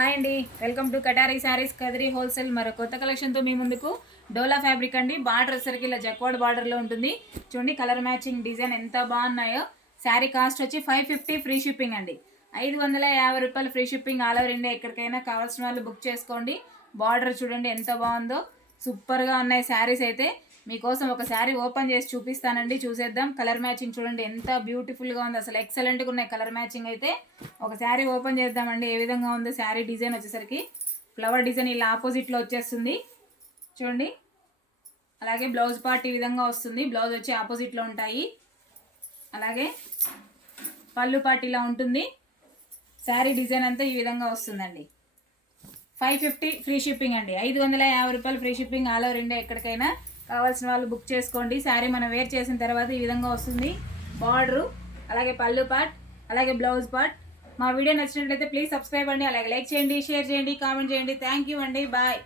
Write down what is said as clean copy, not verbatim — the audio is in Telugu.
హాయ్ అండి, welcome to కటారీ saris Kadiri wholesale. మరో కొత్త కలెక్షన్తో మీ ముందుకు. డోలా ఫ్యాబ్రిక్ అండి. బార్డర్ వచ్చేసరికి ఇలా జక్వాడ్ బార్డర్లో ఉంటుంది. చూడండి కలర్ మ్యాచింగ్ డిజైన్ ఎంత బాగున్నాయో. శారీ కాస్ట్ వచ్చి 550 ఫ్రీ షిప్పింగ్ అండి. 550 రూపాయలు free shipping all over India. ఎక్కడికైనా కావాల్సిన వాళ్ళు బుక్ చేసుకోండి. బార్డర్ చూడండి ఎంత బాగుందో, సూపర్గా ఉన్నాయి శారీస్ అయితే. మీకోసం ఒక శారీ ఓపెన్ చేసి చూపిస్తానండి, చూసేద్దాం. కలర్ మ్యాచింగ్ చూడండి ఎంత బ్యూటిఫుల్గా ఉంది, అసలు ఎక్సలెంట్గా ఉన్నాయి కలర్ మ్యాచింగ్ అయితే. ఒక శారీ ఓపెన్ చేద్దామండి. ఏ విధంగా ఉంది శారీ డిజైన్ వచ్చేసరికి ఫ్లవర్ డిజైన్ ఇలా ఆపోజిట్లో వచ్చేస్తుంది చూడండి. అలాగే బ్లౌజ్ పార్ట్ ఈ విధంగా వస్తుంది. బ్లౌజ్ వచ్చి ఆపోజిట్లో ఉంటాయి. అలాగే పళ్ళు పార్ట్ ఇలా ఉంటుంది. శారీ డిజైన్ అంతా ఈ విధంగా వస్తుందండి. 550 ఫ్రీ షిప్పింగ్ అండి. 550 రూపాయలు free shipping all over India. ఎక్కడికైనా కావాల్సిన వాళ్ళు బుక్ చేసుకోండి. శారీ మనం వేర్ చేసిన తర్వాత ఈ విధంగా వస్తుంది. బార్డరు, అలాగే పళ్ళు పార్ట్, అలాగే బ్లౌజ్ పార్ట్. మా వీడియో నచ్చినట్లయితే ప్లీజ్ సబ్స్క్రైబ్ అండి. అలాగే లైక్ చేయండి, షేర్ చేయండి, కామెంట్ చేయండి. థ్యాంక్ యూ అండి. బాయ్.